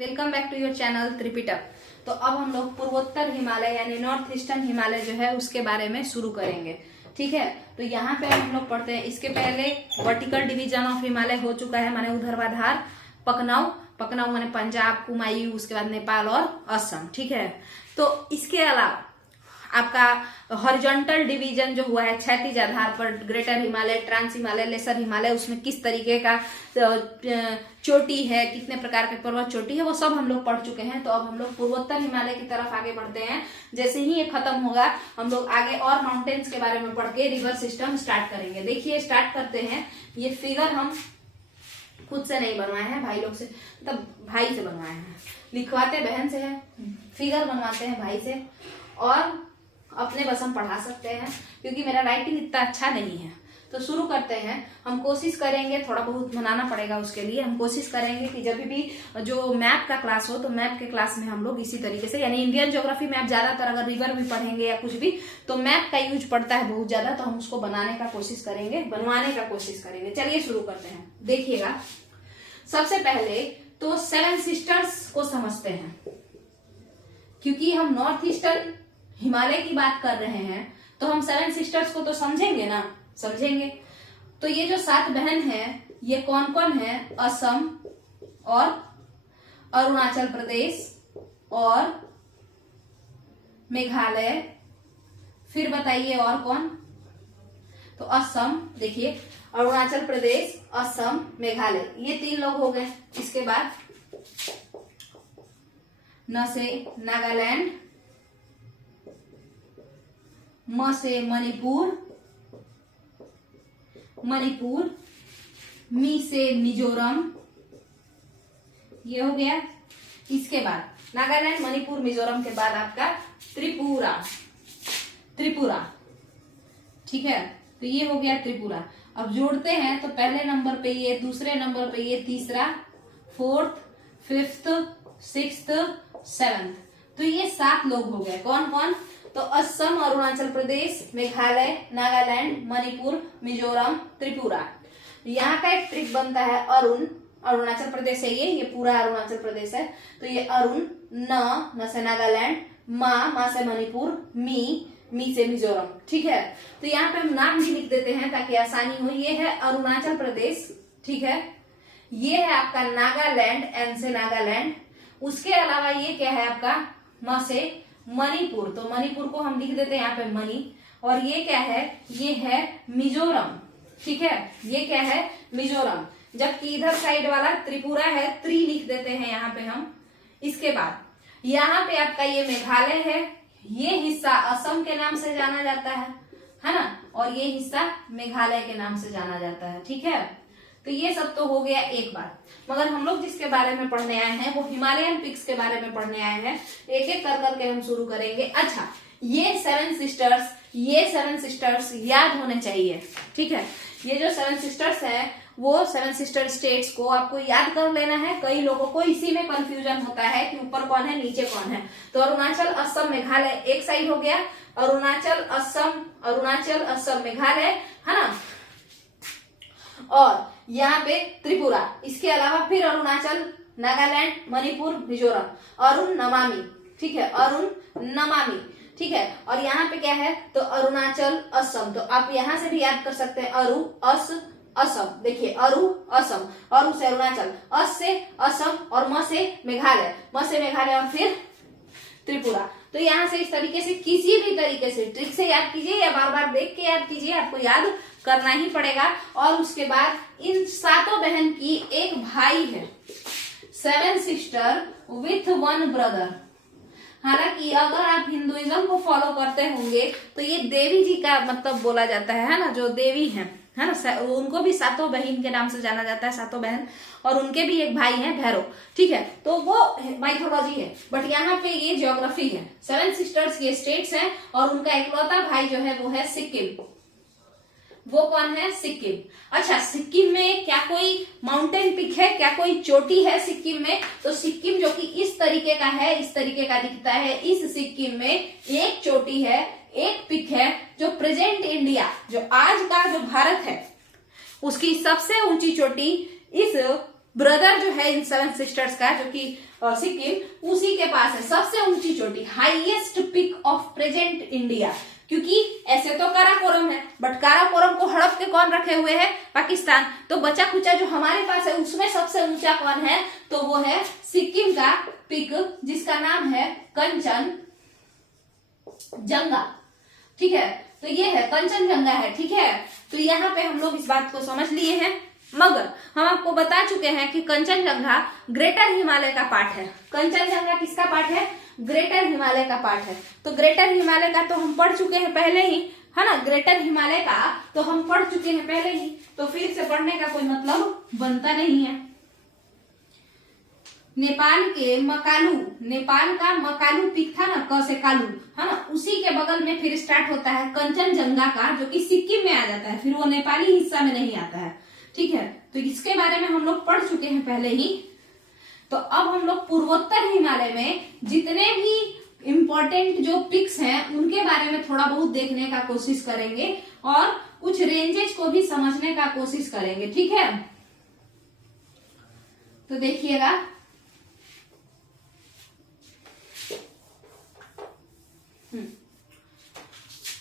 Welcome back to your channel Tripitak. तो अब हम लोग पूर्वोत्तर हिमालय यानी नॉर्थ ईस्टर्न हिमालय जो है उसके बारे में शुरू करेंगे। ठीक है, तो यहाँ पे हम लोग पढ़ते हैं। इसके पहले वर्टिकल डिवीजन ऑफ हिमालय हो चुका है, माने ऊर्ध्वाधर पकनाऊ माने पंजाब, कुमायूं, उसके बाद नेपाल और असम। ठीक है, तो इसके अलावा आपका हॉरिजॉन्टल डिवीजन जो हुआ है क्षैतिज आधार पर, greater Himalaya, trans Himalaya, lesser Himalaya, उसमें किस तरीके का चोटी है, कितने प्रकार के पर्वत चोटी है, वो सब हम लोग पढ़ चुके हैं। तो अब हम लोग पूर्वोत्तर हिमालय की तरफ आगे बढ़ते हैं। जैसे ही ये खत्म होगा हम लोग आगे और माउंटेन्स के बारे में पढ़ के रिवर सिस्टम स्टार्ट करेंगे। देखिए स्टार्ट करते हैं। ये फिगर हम खुद से नहीं बनवाए हैं, भाई लोग से, मतलब भाई से बनवाए हैं। लिखवाते बहन से है, फिगर बनवाते हैं भाई से, और अपने बस हम पढ़ा सकते हैं क्योंकि मेरा राइटिंग इतना अच्छा नहीं है। तो शुरू करते हैं। हम कोशिश करेंगे, थोड़ा बहुत बनाना पड़ेगा उसके लिए। हम कोशिश करेंगे कि जब भी जो मैप का क्लास हो तो मैप के क्लास में हम लोग इसी तरीके से, यानी इंडियन ज्योग्राफी मैप ज्यादातर अगर रिवर भी पढ़ेंगे या कुछ भी, तो मैप का यूज पड़ता है बहुत ज्यादा, तो हम उसको बनाने का कोशिश करेंगे, बनवाने का कोशिश करेंगे। चलिए शुरू करते हैं। देखिएगा, सबसे पहले तो सेवन सिस्टर्स को समझते हैं, क्योंकि हम नॉर्थ ईस्टर्न हिमालय की बात कर रहे हैं तो हम सेवन सिस्टर्स को तो समझेंगे ना, समझेंगे। तो ये जो 7 बहन है ये कौन कौन है? असम और अरुणाचल प्रदेश और मेघालय। फिर बताइए और कौन? तो असम, देखिए अरुणाचल प्रदेश, असम, मेघालय, ये 3 लोग हो गए। इसके बाद न से नागालैंड, म से मणिपुर, मी से मिजोरम, ये हो गया। इसके बाद नागालैंड, मणिपुर, मिजोरम के बाद आपका त्रिपुरा। ठीक है, तो ये हो गया त्रिपुरा। अब जोड़ते हैं तो पहले नंबर पे ये, दूसरे नंबर पे ये, तीसरा, 4th, 5th, 6th, 7th, तो ये 7 लोग हो गए। कौन कौन? तो असम, अरुणाचल प्रदेश, मेघालय, नागालैंड, मणिपुर, मिजोरम, त्रिपुरा। यहाँ का एक ट्रिक बनता है, अरुण, अरुणाचल प्रदेश है ये पूरा अरुणाचल प्रदेश है, तो ये अरुण, न से नागालैंड, मा से मणिपुर, मी से मिजोरम। ठीक है, तो यहाँ पे हम नाम भी लिख देते हैं ताकि आसानी हो। ये है अरुणाचल प्रदेश, ठीक है, ये है आपका नागालैंड, एन से नागालैंड। उसके अलावा ये क्या है आपका? म से मणिपुर, तो मणिपुर को हम लिख देते हैं यहाँ पे मणि। और ये क्या है? ये है मिजोरम। ठीक है, ये क्या है? मिजोरम। जबकि इधर साइड वाला त्रिपुरा है, त्रि लिख देते हैं यहाँ पे हम। इसके बाद यहाँ पे आपका ये मेघालय है, ये हिस्सा असम के नाम से जाना जाता है ना, और ये हिस्सा मेघालय के नाम से जाना जाता है। ठीक है, तो ये सब तो हो गया एक बात। मगर हम लोग जिसके बारे में पढ़ने आए हैं वो हिमालयन पिक्स के बारे में पढ़ने आए हैं। एक एक कर करके हम शुरू करेंगे। अच्छा, ये 7 सिस्टर्स याद होने चाहिए। ठीक है, ये जो 7 सिस्टर्स है वो 7 सिस्टर स्टेट्स को आपको याद कर लेना है। कई लोगों को इसी में कंफ्यूजन होता है कि ऊपर कौन है नीचे कौन है। तो अरुणाचल, असम, मेघालय एक साइड हो गया, अरुणाचल, असम, मेघालय, है ना, और यहाँ पे त्रिपुरा। इसके अलावा फिर अरुणाचल, नागालैंड, मणिपुर, मिजोरम, अरुण नमामि। ठीक है, अरुण नमामि। ठीक है, और यहाँ पे क्या है? तो अरुणाचल, असम। तो आप यहाँ से भी याद कर सकते हैं, अरु, असम। देखिए अरु, असम, अरु से अरुणाचल, अस से असम, और म से मेघालय, और फिर त्रिपुरा। तो यहाँ से इस तरीके से किसी भी तरीके से ट्रिक से याद कीजिए या बार बार देख के याद कीजिए, आपको याद करना ही पड़ेगा। और उसके बाद इन 7 बहन की एक भाई है, 7 सिस्टर विथ 1 ब्रदर। हालांकि अगर आप हिंदुइज्म को फॉलो करते होंगे तो ये देवी जी का मतलब बोला जाता है ना, जो देवी है ना, उनको भी 7 बहन के नाम से जाना जाता है, 7 बहन, और उनके भी एक भाई है भैरव। ठीक है, तो वो माइथोलॉजी है, बट यहाँ पे ये ज्योग्राफी है। 7 सिस्टर्स ये स्टेट्स हैं और उनका इकलौता भाई जो है वो है सिक्किम। वो कौन है? सिक्किम। अच्छा, सिक्किम में क्या कोई माउंटेन पिक है, क्या कोई चोटी है सिक्किम में? तो सिक्किम जो कि इस तरीके का है, इस तरीके का दिखता है, इस सिक्किम में एक चोटी है, एक पिक है, जो प्रेजेंट इंडिया, जो आज का जो भारत है, उसकी सबसे ऊंची चोटी इस ब्रदर जो है इन 7 सिस्टर्स का, जो कि सिक्किम, उसी के पास है सबसे ऊंची चोटी, highest peak of present India. क्योंकि ऐसे तो काराकोरम है, बट काराकोरम को हड़प के कौन रखे हुए है? पाकिस्तान। तो बचा खुचा जो हमारे पास है उसमें सबसे ऊंचा कौन है? तो वो है सिक्किम का पीक, जिसका नाम है कंचनजंगा। ठीक है, तो ये है कंचनजंगा है। ठीक है, तो यहाँ पे हम लोग इस बात को समझ लिए हैं। मगर हम आपको बता चुके हैं कि कंचनजंगा ग्रेटर हिमालय का पार्ट है। कंचनजंगा किसका पार्ट है? ग्रेटर हिमालय का पार्ट है। तो ग्रेटर हिमालय का तो हम पढ़ चुके हैं पहले ही, है ना। ग्रेटर हिमालय का तो हम पढ़ चुके हैं पहले ही, तो फिर से पढ़ने का कोई मतलब बनता नहीं है। नेपाल के मकालू, नेपाल का मकालू पीक था ना, क से कालू, है ना, उसी के बगल में फिर स्टार्ट होता है कंचनजंगा का, जो कि सिक्किम में आ जाता है, फिर वो नेपाली हिस्सा में नहीं आता है। ठीक है, तो इसके बारे में हम लोग पढ़ चुके हैं पहले ही। तो अब हम लोग पूर्वोत्तर हिमालय में जितने भी इम्पोर्टेंट जो पिक्स हैं उनके बारे में थोड़ा बहुत देखने का कोशिश करेंगे और कुछ रेंजेस को भी समझने का कोशिश करेंगे। ठीक है, तो देखिएगा,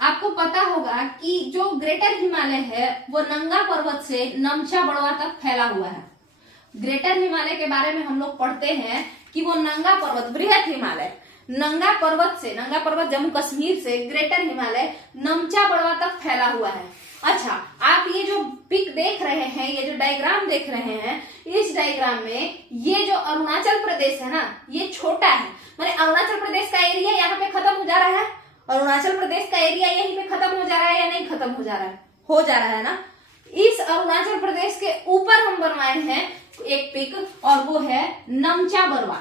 आपको पता होगा कि जो ग्रेटर हिमालय है वो नंगा पर्वत से नमचा बड़वा तक फैला हुआ है। ग्रेटर हिमालय के बारे में हम लोग पढ़ते हैं कि वो नंगा पर्वत, बृहत हिमालय, नंगा पर्वत से, नंगा पर्वत जम्मू कश्मीर से ग्रेटर हिमालय नमचा बड़वा तक फैला हुआ है। अच्छा, आप ये जो पिक देख रहे हैं, ये जो डायग्राम देख रहे हैं, इस डायग्राम में ये जो अरुणाचल प्रदेश है ना, ये छोटा है। माने अरुणाचल प्रदेश का एरिया यहाँ पे खत्म हो जा रहा है, अरुणाचल प्रदेश का एरिया यहीं पे खत्म हो जा रहा है या नहीं खत्म हो जा रहा है? हो जा रहा है ना। इस अरुणाचल प्रदेश के ऊपर हम बनवाए हैं एक पिक, और वो है नमचा बरवा,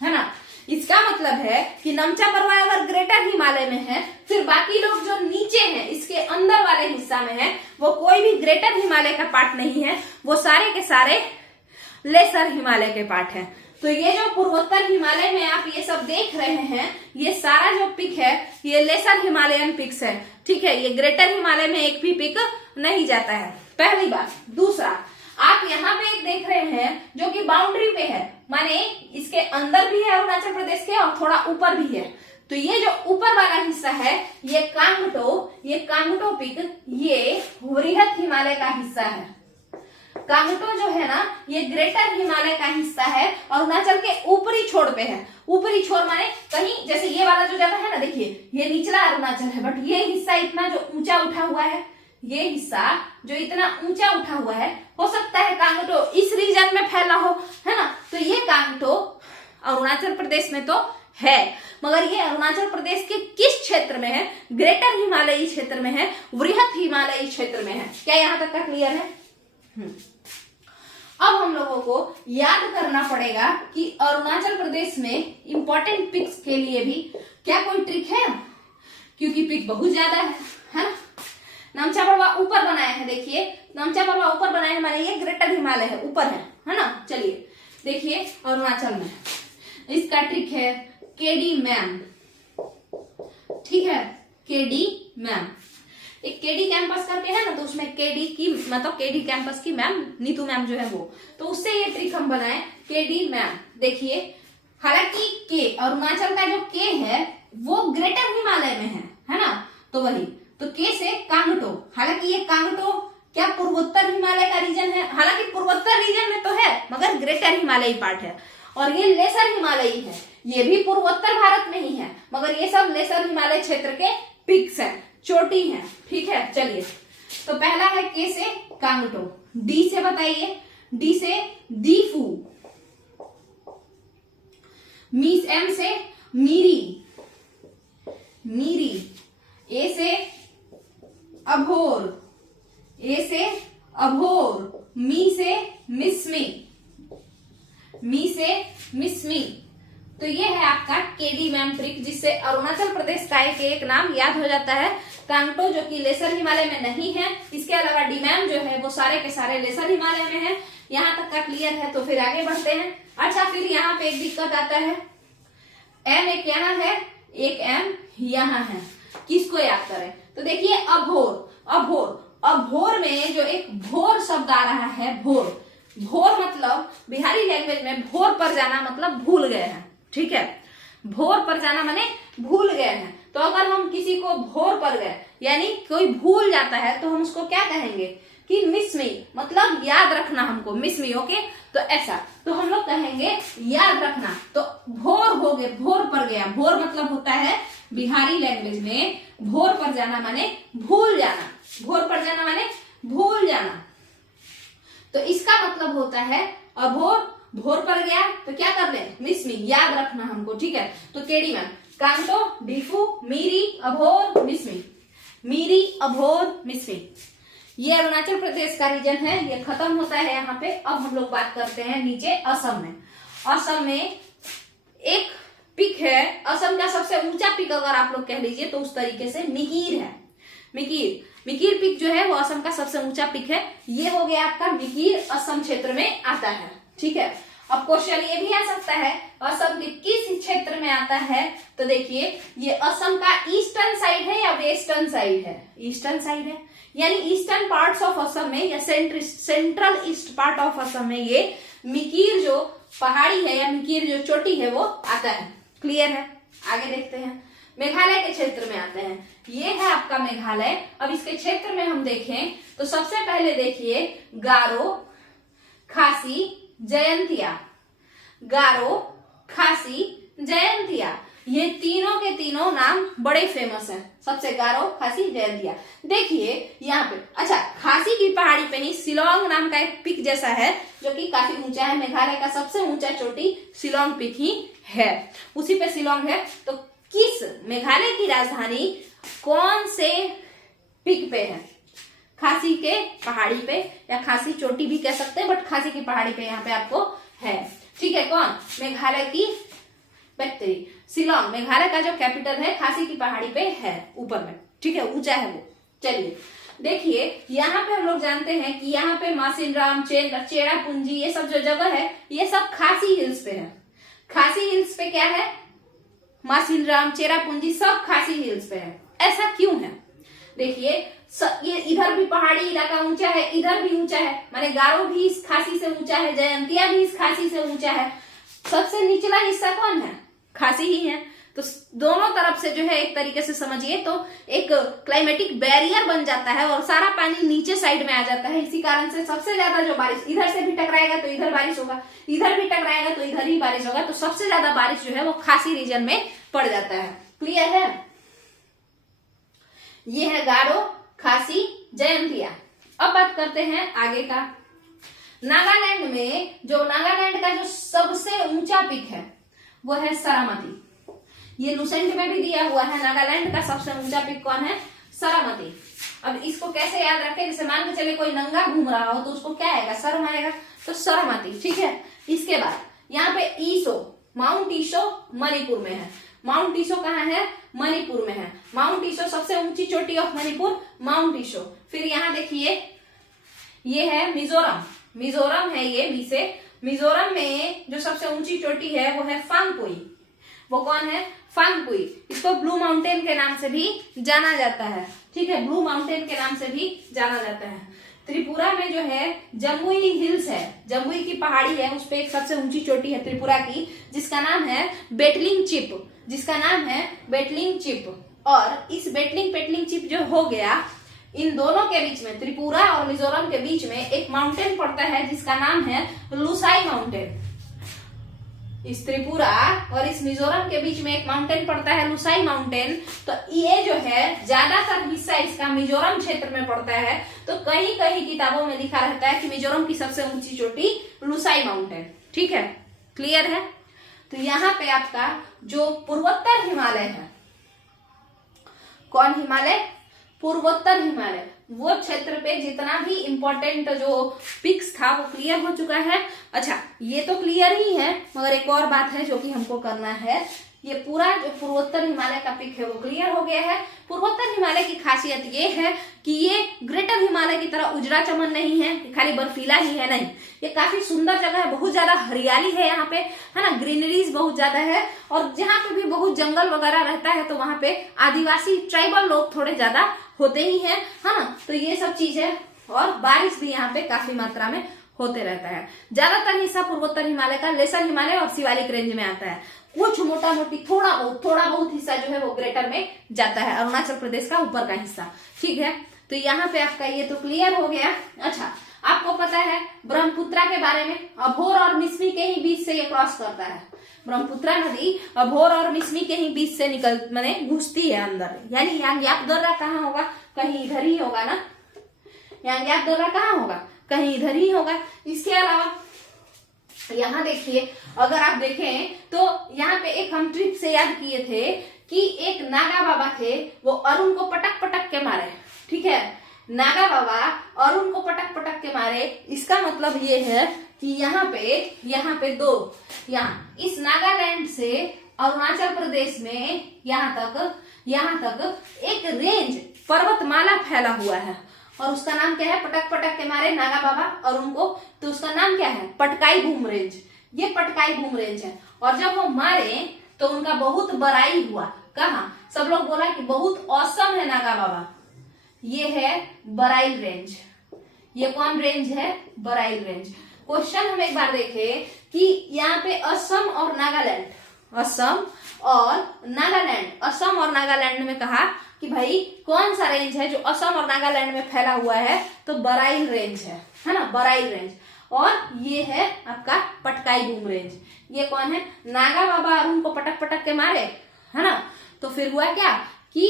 है ना। इसका मतलब है कि नमचा बरवा अगर ग्रेटर हिमालय में है, फिर बाकी लोग जो नीचे हैं, इसके अंदर वाले हिस्सा में है, वो कोई भी ग्रेटर हिमालय का पार्ट नहीं है, वो सारे के सारे लेसर हिमालय के पार्ट है। तो ये जो पूर्वोत्तर हिमालय में आप ये सब देख रहे हैं, ये सारा जो पिक है ये लेसर हिमालयन पिक्स है। ठीक है, ये ग्रेटर हिमालय में एक भी पिक नहीं जाता है, पहली बात। दूसरा, आप यहाँ पे एक देख रहे हैं जो कि बाउंड्री पे है, माने इसके अंदर भी है अरुणाचल प्रदेश के और थोड़ा ऊपर भी है। तो ये जो ऊपर वाला हिस्सा है ये कांगटो पिक, ये वृहत हिमालय का हिस्सा है। कांगटो जो है ना, ये ग्रेटर हिमालय का हिस्सा है, अरुणाचल के ऊपरी छोर पे है। ऊपरी छोर माने कहीं, जैसे ये वाला जो जगह है ना, देखिए ये निचला अरुणाचल है, बट ये हिस्सा इतना जो ऊंचा उठा हुआ है, ये हिस्सा जो इतना ऊंचा उठा हुआ है, हो सकता है कांगटो इस रीजन में फैला हो, है ना। तो ये कांगटो अरुणाचल प्रदेश में तो है, मगर ये अरुणाचल प्रदेश के किस क्षेत्र में है? ग्रेटर हिमालयी क्षेत्र में है, वृहत हिमालयी क्षेत्र में है। क्या यहाँ तक का क्लियर है? अब हम लोगों को याद करना पड़ेगा कि अरुणाचल प्रदेश में इंपॉर्टेंट पिक्स के लिए भी क्या कोई ट्रिक है, क्योंकि पिक बहुत ज्यादा है ना। नमचा बरवा ऊपर बनाया है, देखिए नमचा बरवा ऊपर बनाया है, माने ये ग्रेटर हिमालय है, ऊपर है ना। चलिए देखिए, अरुणाचल में इसका ट्रिक है केडी मैम। ठीक है, केडी मैम, एक केडी कैंपस करके है ना, तो उसमें केडी की मतलब केडी कैंपस की मैम नीतू मैम जो है वो, तो उससे ये ट्रिक हम बनाए केडी मैम। देखिए, हालांकि के अरुणाचल का जो के है वो ग्रेटर हिमालय में है ना, तो वही तो के से कांगटो, हालांकि ये कांगटो क्या पूर्वोत्तर हिमालय का रीजन है? हालांकि पूर्वोत्तर रीजन में तो है, मगर ग्रेटर हिमालयी पार्ट है। और ये लेसर हिमालयी है, ये भी पूर्वोत्तर भारत में ही है, मगर ये सब लेसर हिमालय क्षेत्र के पिक्स हैं, चोटी है। ठीक है, चलिए, तो पहला है के से कांगटो, डी से बताइए, डी से दीफू, एम से मीरी, ए से अभोर, मी से मिसमी। तो ये है आपका केडी मैम ट्रिक, जिससे अरुणाचल प्रदेश का एक नाम याद हो जाता है। कांगटो जो कि लेसर हिमालय में नहीं है, इसके अलावा डीमैम जो है वो सारे के सारे लेसर हिमालय में है। यहाँ तक का क्लियर है, तो फिर आगे बढ़ते हैं। अच्छा, फिर यहाँ पे एक दिक्कत आता है, एम एक यहाँ है, एक एम यहाँ है, किसको याद करें? तो देखिए अभोर में जो एक भोर शब्द आ रहा है, भोर, भोर मतलब बिहारी लैंग्वेज में भोर पर जाना मतलब भूल गए हैं, ठीक है। भोर पर जाना माने भूल गए हैं। तो अगर हम किसी को भोर पर गए यानी कोई भूल जाता है तो हम उसको क्या कहेंगे कि मिस मी, मतलब याद रखना हमको, मिस मी, ओके। तो ऐसा तो हम लोग कहेंगे याद रखना। तो भोर हो गए, भोर पर गया, भोर मतलब होता है बिहारी लैंग्वेज में भोर पर जाना माने भूल जाना, भोर पर जाना माने भूल जाना। तो इसका मतलब होता है अभोर, भोर पर गया तो क्या कर ले, मिस मी, याद रखना हमको, ठीक है। तो केडी मैम, कांटो, डीफू, मीरी, अभोर, मिस मी, मीरी, अभोर, मिस मी। ये अरुणाचल प्रदेश का रीजन है, ये खत्म होता है यहाँ पे। अब हम लोग बात करते हैं नीचे असम में। असम में एक पिक है, असम का सबसे ऊंचा पिक अगर आप लोग कह लीजिए तो उस तरीके से मिकीर है। मिकीर पिक जो है वो असम का सबसे ऊंचा पिक है। ये हो गया आपका मिकीर, असम क्षेत्र में आता है, ठीक है। अब क्वेश्चन ये भी आ सकता है असम के किस क्षेत्र में आता है। तो देखिए ये असम का ईस्टर्न साइड है या वेस्टर्न साइड है, ईस्टर्न साइड है, यानी ईस्टर्न पार्ट्स ऑफ असम में या central east part of Assam में ये मिकीर जो पहाड़ी है या मिकीर जो चोटी है वो आता है। क्लियर है, आगे देखते हैं। मेघालय के क्षेत्र में आते हैं, ये है आपका मेघालय। अब इसके क्षेत्र में हम देखें तो सबसे पहले देखिए गारो, खासी, जयंतिया, गारो, खासी, जयंतिया, ये तीनों के तीनों नाम बड़े फेमस हैं। सबसे गारो, खासी, जयंतिया। देखिए यहाँ पे, अच्छा खासी की पहाड़ी पे ही शिलोंग नाम का एक पिक जैसा है जो कि काफी ऊंचा है। मेघालय का सबसे ऊंचा चोटी शिलोंग पिक ही है, उसी पे शिलोंग है। तो किस मेघालय की राजधानी कौन से पिक पे है, खासी के पहाड़ी पे या खासी चोटी भी कह सकते हैं, बट खासी की पहाड़ी पे यहाँ पे आपको है, ठीक है। कौन, मेघालय की बैक्टेरी शिलोंग, मेघालय का जो कैपिटल है खासी की पहाड़ी पे है, ऊपर में, ठीक है, ऊंचा है वो। चलिए देखिए यहाँ पे हम लोग जानते हैं कि यहाँ पे मासिनराम, चेरापूंजी, ये सब जो जगह है ये सब खासी हिल्स पे है। खासी हिल्स पे क्या है, मासिनराम, चेरापूंजी सब खासी हिल्स पे है। ऐसा क्यों है, देखिए ये इधर भी पहाड़ी इलाका ऊंचा है, इधर भी ऊंचा है, माने गारो भी इस खासी से ऊंचा है, जयंतिया भी इस खासी से ऊंचा है। सबसे निचला हिस्सा कौन है, खासी ही है। तो दोनों तरफ से जो है एक तरीके से समझिए तो एक क्लाइमेटिक बैरियर बन जाता है और सारा पानी नीचे साइड में आ जाता है। इसी कारण से सबसे ज्यादा जो बारिश इधर से भी टकराएगा तो इधर बारिश होगा, इधर भी टकराएगा तो इधर ही बारिश होगा। तो सबसे ज्यादा बारिश जो है वो खासी रीजन में पड़ जाता है। क्लियर है, ये है गारो, खासी, जयंतिया। अब बात करते हैं आगे का। नागालैंड में जो नागालैंड का जो सबसे ऊंचा पिक है वो है सरामती। ये लुसेंट में भी दिया हुआ है, नागालैंड का सबसे ऊंचा पिक कौन है, सरामती। अब इसको कैसे याद रखें, जैसे मान के चले कोई नंगा घूम रहा हो तो उसको क्या आएगा, शर्म आएगा, तो सरामती, ठीक है। इसके बाद यहाँ पे ईशो, माउंट ईशो मणिपुर में है। माउंट ईशो कहाँ है, मणिपुर में है। माउंट ईशो सबसे ऊंची चोटी ऑफ मणिपुर, माउंट ईशो। फिर यहाँ देखिए ये है मिजोरम, मिजोरम है ये बी से। मिजोरम में जो सबसे ऊंची चोटी है वो है फांगपुई। वो कौन है, फांगपुई। इसको ब्लू माउंटेन के नाम से भी जाना जाता है, ठीक है, ब्लू माउंटेन के नाम से भी जाना जाता है। त्रिपुरा में जो है जमुई हिल्स है, जमुई की पहाड़ी है, उस पे एक सबसे ऊंची चोटी है त्रिपुरा की जिसका नाम है बेटलिंग चिप, जिसका नाम है बेटलिंग चिप। और इस बेटलिंग चिप जो हो गया, इन दोनों के बीच में, त्रिपुरा और मिजोरम के बीच में एक माउंटेन पड़ता है जिसका नाम है लुसाई माउंटेन। इस त्रिपुरा और इस मिजोरम के बीच में एक माउंटेन पड़ता है लुसाई माउंटेन। तो ये जो है ज्यादातर हिस्सा इसका मिजोरम क्षेत्र में पड़ता है। तो कहीं कहीं किताबों में लिखा रहता है कि मिजोरम की सबसे ऊंची चोटी लुसाई माउंटेन, ठीक है। क्लियर है, तो यहाँ पे आपका जो पूर्वोत्तर हिमालय है, कौन हिमालय, पूर्वोत्तर हिमालय, वो क्षेत्र पे जितना भी इंपॉर्टेंट जो पिक्स था वो क्लियर हो चुका है। अच्छा ये तो क्लियर ही है, मगर एक और बात है जो कि हमको करना है। ये पूरा जो पूर्वोत्तर हिमालय का पिक है वो क्लियर हो गया है। पूर्वोत्तर हिमालय की खासियत ये है कि ये ग्रेटर हिमालय की तरह उजरा चमन नहीं है, खाली बर्फीला ही है, नहीं, ये काफी सुंदर जगह है, बहुत ज्यादा हरियाली है यहाँ पे, है ना, ग्रीनरीज बहुत ज्यादा है। और जहाँ पे भी बहुत जंगल वगैरह रहता है तो वहां पे आदिवासी ट्राइबल लोग थोड़े ज्यादा होते ही है ना। तो ये सब चीज है। और बारिश भी यहाँ पे काफी मात्रा में होते रहता है। ज्यादातर हिस्सा पूर्वोत्तर हिमालय का लेसर हिमालय और शिवालिक रेंज में आता है। कुछ मोटा मोटी थोड़ा बहुत हिस्सा जो है वो ग्रेटर में जाता है, अरुणाचल प्रदेश का ऊपर का हिस्सा। ठीक है, तो यहाँ पे आपका ये तो क्लियर हो गया। अच्छा, आपको पता है ब्रह्मपुत्रा के बारे में, अभोर और मिसमी के ही बीच से ये क्रॉस करता है। ब्रह्मपुत्रा नदी अभोर और मिसमी के ही बीच से निकल माने घुसती है अंदर, यानी यांग्याप दर्रा कहाँ होगा, कहीं इधर ही होगा ना। यांग्याप दर्रा कहाँ होगा, कहीं इधर ही होगा। इसके अलावा यहाँ देखिए, अगर आप देखें तो यहाँ पे एक हम ट्रिक से याद किए थे कि एक नागा बाबा थे, वो अरुण को पटक पटक के मारे। ठीक है, नागा बाबा अरुण को पटक पटक के मारे। इसका मतलब ये है कि यहाँ पे दो, यहाँ इस नागालैंड से अरुणाचल प्रदेश में यहाँ तक एक रेंज पर्वतमाला फैला हुआ है, और उसका नाम क्या है, पटक पटक के मारे नागा बाबा अरुण को, तो उसका नाम क्या है, पटकाई भूम रेंज। ये पटकाई भूम रेंज है। और जब वो मारे तो उनका बहुत बड़ाई हुआ। कहा, सब लोग बोला कि बहुत औसम है नागा बाबा। ये है बराइल रेंज। ये कौन रेंज है, बराइल रेंज। क्वेश्चन हम एक बार देखें कि यहाँ पे असम और नागालैंड, असम और नागालैंड में कहा कि भाई कौन सा रेंज है जो असम और नागालैंड में फैला हुआ है, तो बराइल रेंज है ना, बराइल रेंज। और ये है आपका पटकाई भूम रेंज। ये कौन है, नागा बाबा अरुण को पटक पटक के मारे, है ना, तो फिर हुआ क्या कि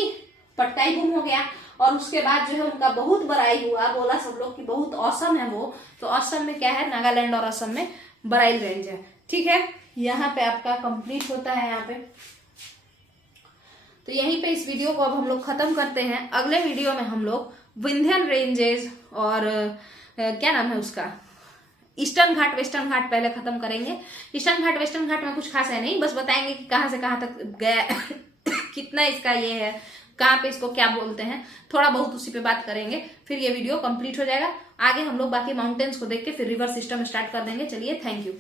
पटकाई भूम हो गया। और उसके बाद जो है उनका बहुत बड़ाई हुआ, बोला सब लोग कि बहुत औसम है वो। तो असम में क्या है, नागालैंड और असम में बराइल रेंज है। ठीक है, यहाँ पे आपका कंप्लीट होता है यहाँ पे। तो यहीं पे इस वीडियो को अब हम लोग खत्म करते हैं। अगले वीडियो में हम लोग विंध्यन रेंजेस और क्या नाम है उसका, ईस्टर्न घाट वेस्टर्न घाट पहले खत्म करेंगे। ईस्टर्न घाट वेस्टर्न घाट में कुछ खास है नहीं, बस बताएंगे कि कहाँ से कहाँ तक गया कितना इसका ये है, कहाँ पे इसको क्या बोलते हैं, थोड़ा बहुत उसी पे बात करेंगे। फिर ये वीडियो कंप्लीट हो जाएगा। आगे हम लोग बाकी माउंटेन्स को देख के फिर रिवर सिस्टम स्टार्ट कर देंगे। चलिए, थैंक यू।